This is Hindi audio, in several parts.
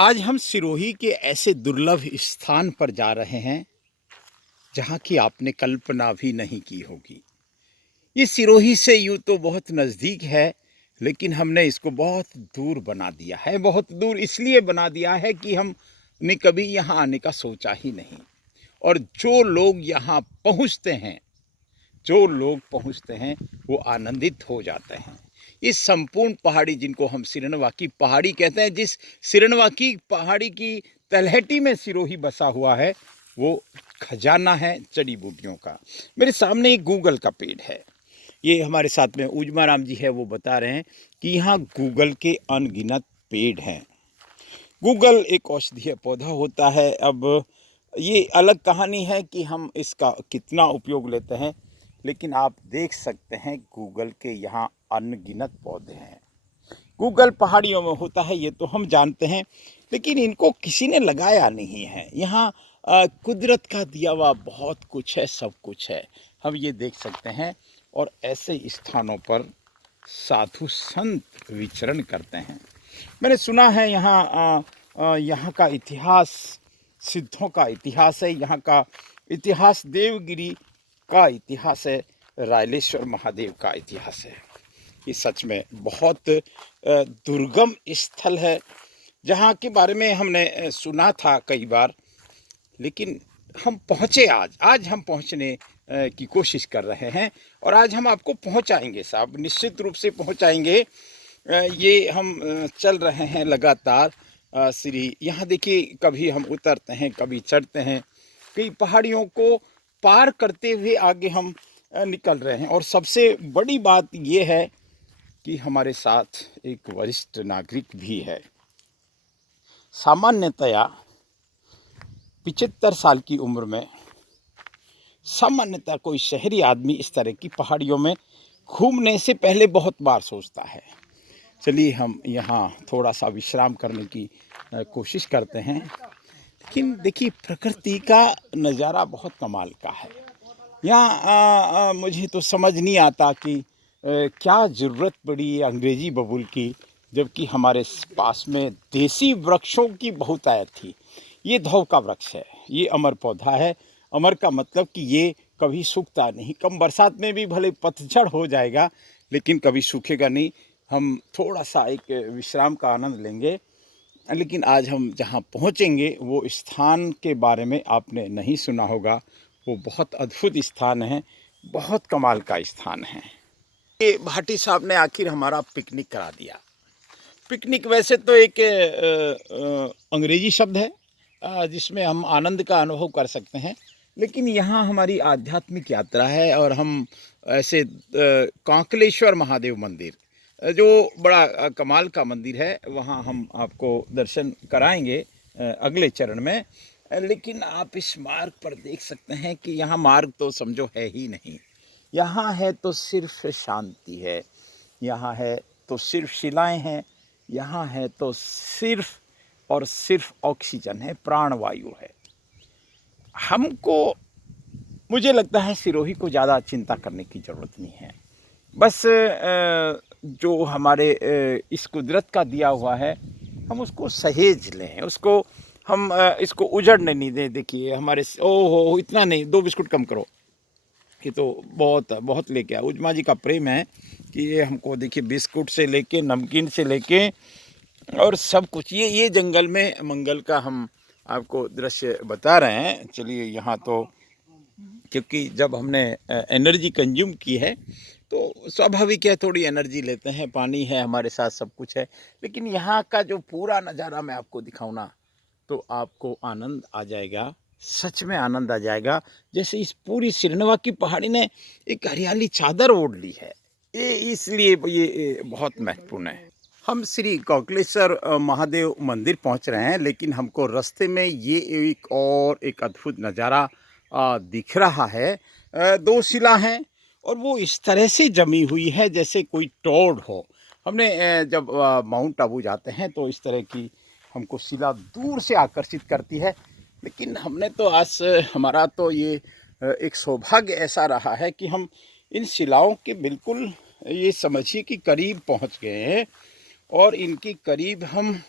आज हम सिरोही के ऐसे दुर्लभ स्थान पर जा रहे हैं जहाँ की आपने कल्पना भी नहीं की होगी। ये सिरोही से यूँ तो बहुत नज़दीक है, लेकिन हमने इसको बहुत दूर बना दिया है। बहुत दूर इसलिए बना दिया है कि हमने कभी यहाँ आने का सोचा ही नहीं। और जो लोग पहुँचते हैं वो आनंदित हो जाते हैं। इस संपूर्ण पहाड़ी जिनको हम सिरनवा की पहाड़ी कहते हैं, जिस सिरनवा की पहाड़ी की तलहटी में सिरोही बसा हुआ है, वो खजाना है जड़ी बूटियों का। मेरे सामने एक गूगल का पेड़ है। ये हमारे साथ में उजमा राम जी है, वो बता रहे हैं कि यहाँ गूगल के अनगिनत पेड़ हैं। गूगल एक औषधीय पौधा होता है। अब ये अलग कहानी है कि हम इसका कितना उपयोग लेते हैं, लेकिन आप देख सकते हैं गूगल के यहाँ अनगिनत पौधे हैं। गूगल पहाड़ियों में होता है ये तो हम जानते हैं, लेकिन इनको किसी ने लगाया नहीं है। यहाँ कुदरत का दिया हुआ बहुत कुछ है, सब कुछ है, हम ये देख सकते हैं। और ऐसे स्थानों पर साधु संत विचरण करते हैं। मैंने सुना है यहाँ का इतिहास सिद्धों का इतिहास है, यहाँ का इतिहास देवगिरी का इतिहास है, रायलेश्वर महादेव का इतिहास है। ये सच में बहुत दुर्गम स्थल है, जहाँ के बारे में हमने सुना था कई बार, लेकिन हम पहुँचे आज हम पहुँचने की कोशिश कर रहे हैं। और आज हम आपको पहुँचाएंगे साहब, निश्चित रूप से पहुँचाएंगे। ये हम चल रहे हैं लगातार श्री, यहाँ देखिए कभी हम उतरते हैं, कभी चढ़ते हैं, कई पहाड़ियों को पार करते हुए आगे हम निकल रहे हैं। और सबसे बड़ी बात ये है कि हमारे साथ एक वरिष्ठ नागरिक भी है। सामान्यतया 75 साल की उम्र में सामान्यतः कोई शहरी आदमी इस तरह की पहाड़ियों में घूमने से पहले बहुत बार सोचता है। चलिए हम यहाँ थोड़ा सा विश्राम करने की कोशिश करते हैं। लेकिन देखिए प्रकृति का नज़ारा बहुत कमाल का है। यहाँ मुझे तो समझ नहीं आता कि क्या ज़रूरत पड़ी अंग्रेज़ी बबूल की, जबकि हमारे पास में देसी वृक्षों की बहुतायत थी। ये धौ का वृक्ष है, ये अमर पौधा है। अमर का मतलब कि ये कभी सूखता नहीं। कम बरसात में भी भले पतझड़ हो जाएगा, लेकिन कभी सूखेगा नहीं। हम थोड़ा सा एक विश्राम का आनंद लेंगे। लेकिन आज हम जहाँ पहुँचेंगे वो स्थान के बारे में आपने नहीं सुना होगा। वो बहुत अद्भुत स्थान है, बहुत कमाल का स्थान है। ये भाटी साहब ने आखिर हमारा पिकनिक करा दिया। पिकनिक वैसे तो एक अंग्रेजी शब्द है जिसमें हम आनंद का अनुभव कर सकते हैं, लेकिन यहाँ हमारी आध्यात्मिक यात्रा है। और हम ऐसे कांकलेश्वर महादेव मंदिर, जो बड़ा कमाल का मंदिर है, वहाँ हम आपको दर्शन कराएंगे अगले चरण में। लेकिन आप इस मार्ग पर देख सकते हैं कि यहाँ मार्ग तो समझो है ही नहीं। यहाँ है तो सिर्फ शांति है, यहाँ है तो सिर्फ शिलाएं हैं, यहाँ है तो सिर्फ और सिर्फ ऑक्सीजन है, प्राणवायु है। हमको, मुझे लगता है सिरोही को ज़्यादा चिंता करने की ज़रूरत नहीं है। बस जो हमारे इस कुदरत का दिया हुआ है, हम उसको सहेज लें, उसको हम इसको उजड़ने नहीं दें। देखिए हमारे, ओहो इतना नहीं, 2 बिस्कुट कम करो, ये तो बहुत बहुत लेके आया। उजमा जी का प्रेम है कि ये हमको देखिए बिस्कुट से लेके नमकीन से लेके और सब कुछ, ये जंगल में मंगल का हम आपको दृश्य बता रहे हैं। चलिए यहाँ तो, क्योंकि जब हमने एनर्जी कंज्यूम की है तो स्वाभाविक है थोड़ी एनर्जी लेते हैं, पानी है हमारे साथ, सब कुछ है। लेकिन यहाँ का जो पूरा नज़ारा मैं आपको दिखाऊँ ना, तो आपको आनंद आ जाएगा, सच में आनंद आ जाएगा। जैसे इस पूरी सिरनवा की पहाड़ी ने एक हरियाली चादर ओढ़ ली है। ये इसलिए ये बहुत महत्वपूर्ण है। हम श्री कांकलेश्वर महादेव मंदिर पहुंच रहे हैं, लेकिन हमको रास्ते में ये एक अद्भुत नज़ारा दिख रहा है। 2 शिला हैं और वो इस तरह से जमी हुई है जैसे कोई टोड़ हो। हमने जब माउंट आबू जाते हैं तो इस तरह की हमको शिला दूर से आकर्षित करती है। लेकिन हमने तो आज, हमारा तो ये एक सौभाग्य ऐसा रहा है कि हम इन शिलाओं के बिल्कुल ये समझिए कि करीब पहुंच गए हैं। और इनके करीब हम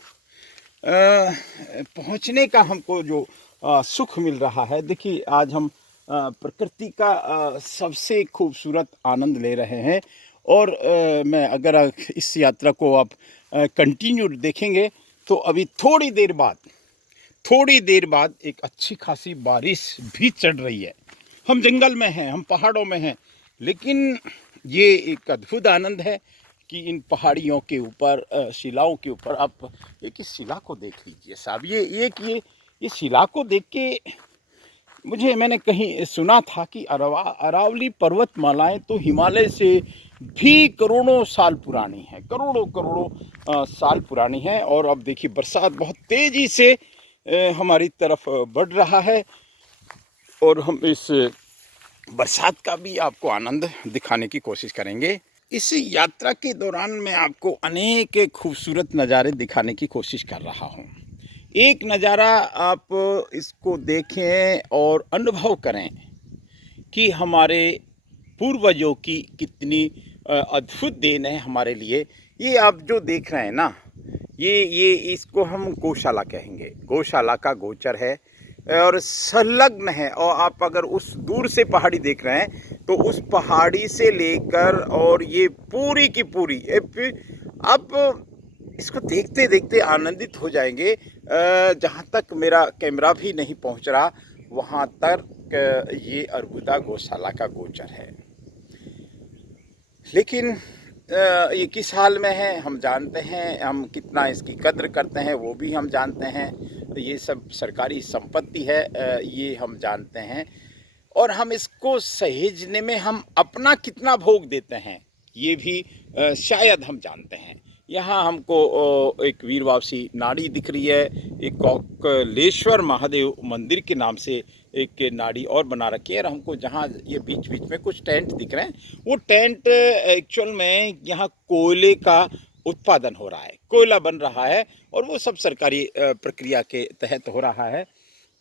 पहुंचने का हमको जो सुख मिल रहा है, देखिए आज हम प्रकृति का सबसे खूबसूरत आनंद ले रहे हैं। और मैं अगर इस यात्रा को आप कंटिन्यू देखेंगे तो अभी थोड़ी देर बाद एक अच्छी खासी बारिश भी चढ़ रही है। हम जंगल में हैं, हम पहाड़ों में हैं, लेकिन ये एक अद्भुत आनंद है कि इन पहाड़ियों के ऊपर शिलाओं के ऊपर आप एक इस शिला को देख लीजिए साहब। ये शिला को देख के मैंने कहीं सुना था कि अरावली पर्वतमालाएं तो हिमालय से भी करोड़ों साल पुरानी है, करोड़ों साल पुरानी है। और अब देखिए बरसात बहुत तेजी से हमारी तरफ बढ़ रहा है और हम इस बरसात का भी आपको आनंद दिखाने की कोशिश करेंगे। इस यात्रा के दौरान मैं आपको अनेक खूबसूरत नज़ारे दिखाने की कोशिश कर रहा हूँ। एक नज़ारा आप इसको देखें और अनुभव करें कि हमारे पूर्वजों की कितनी अद्भुत देन है हमारे लिए। ये आप जो देख रहे हैं ना, ये इसको हम गौशाला कहेंगे। गौशाला का गोचर है और संलग्न है। और आप अगर उस दूर से पहाड़ी देख रहे हैं तो उस पहाड़ी से लेकर और ये पूरी की पूरी आप इसको देखते देखते आनंदित हो जाएंगे। जहाँ तक मेरा कैमरा भी नहीं पहुँच रहा वहाँ तक ये अरबुदा गौशाला का गोचर है। लेकिन ये किस हाल में है हम जानते हैं, हम कितना इसकी कद्र करते हैं वो भी हम जानते हैं। ये सब सरकारी संपत्ति है, ये हम जानते हैं। और हम इसको सहेजने में हम अपना कितना भोग देते हैं ये भी शायद हम जानते हैं। यहाँ हमको एक वीरवासी नाड़ी दिख रही है। एक कौकलेश्वर महादेव मंदिर के नाम से एक नाड़ी और बना रखी है। और हमको जहाँ ये बीच बीच में कुछ टेंट दिख रहे हैं, वो टेंट एक्चुअल में यहाँ कोयले का उत्पादन हो रहा है, कोयला बन रहा है और वो सब सरकारी प्रक्रिया के तहत हो रहा है।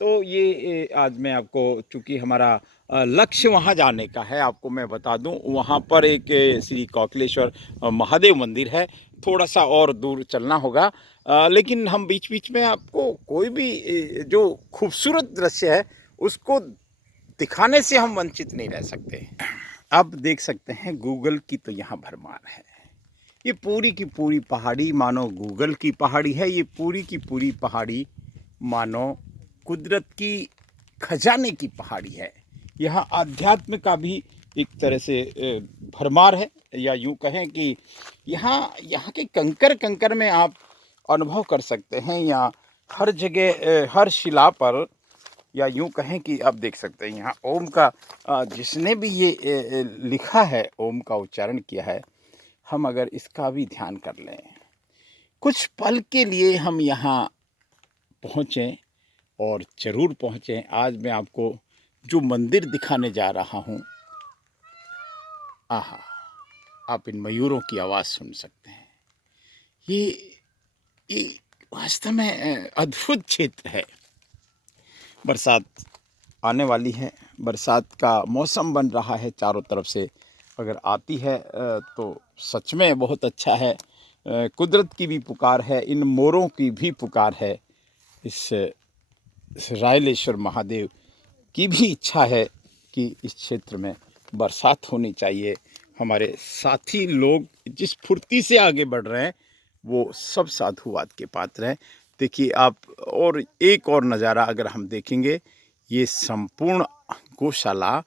तो ये आज मैं आपको, चूँकि हमारा लक्ष्य वहाँ जाने का है, आपको मैं बता दूं वहाँ पर एक श्री कौकलेश्वर महादेव मंदिर है। थोड़ा सा और दूर चलना होगा, लेकिन हम बीच बीच में आपको कोई भी जो खूबसूरत दृश्य है उसको दिखाने से हम वंचित नहीं रह सकते। अब देख सकते हैं गूगल की तो यहाँ भरमार है। ये पूरी की पूरी पहाड़ी मानो गूगल की पहाड़ी है। ये पूरी की पूरी पहाड़ी मानो कुदरत की खजाने की पहाड़ी है। यहाँ आध्यात्म का भी एक तरह से भरमार है, या यूँ कहें कि यहाँ के कंकर में आप अनुभव कर सकते हैं। या हर जगह हर शिला पर, या यूँ कहें कि आप देख सकते हैं यहाँ ओम का जिसने भी ये लिखा है, ओम का उच्चारण किया है, हम अगर इसका भी ध्यान कर लें, कुछ पल के लिए हम यहाँ पहुँचें और ज़रूर पहुँचें। आज मैं आपको जो मंदिर दिखाने जा रहा हूँ, आहा, आप इन मयूरों की आवाज़ सुन सकते हैं। ये वास्तव में अद्भुत क्षेत्र है। बरसात आने वाली है, बरसात का मौसम बन रहा है चारों तरफ से। अगर आती है तो सच में बहुत अच्छा है। कुदरत की भी पुकार है, इन मोरों की भी पुकार है, इस रायलेश्वर महादेव की भी इच्छा है कि इस क्षेत्र में बरसात होनी चाहिए। हमारे साथी लोग जिस फुर्ती से आगे बढ़ रहे हैं वो सब साधुवाद के पात्र हैं। देखिए आप, और एक और नज़ारा अगर हम देखेंगे, ये संपूर्ण गौशाला,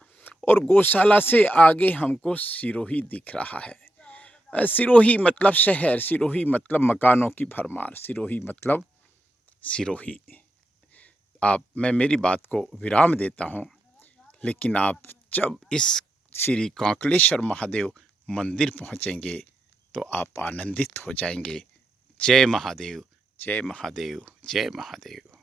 और गौशाला से आगे हमको सिरोही दिख रहा है। सिरोही मतलब शहर, सिरोही मतलब मकानों की भरमार, सिरोही मतलब सिरोही। मैं मेरी बात को विराम देता हूँ, लेकिन आप जब इस श्री कौकलेश्वर महादेव मंदिर पहुँचेंगे तो आप आनंदित हो जाएंगे। जय महादेव, जय महादेव, जय महादेव।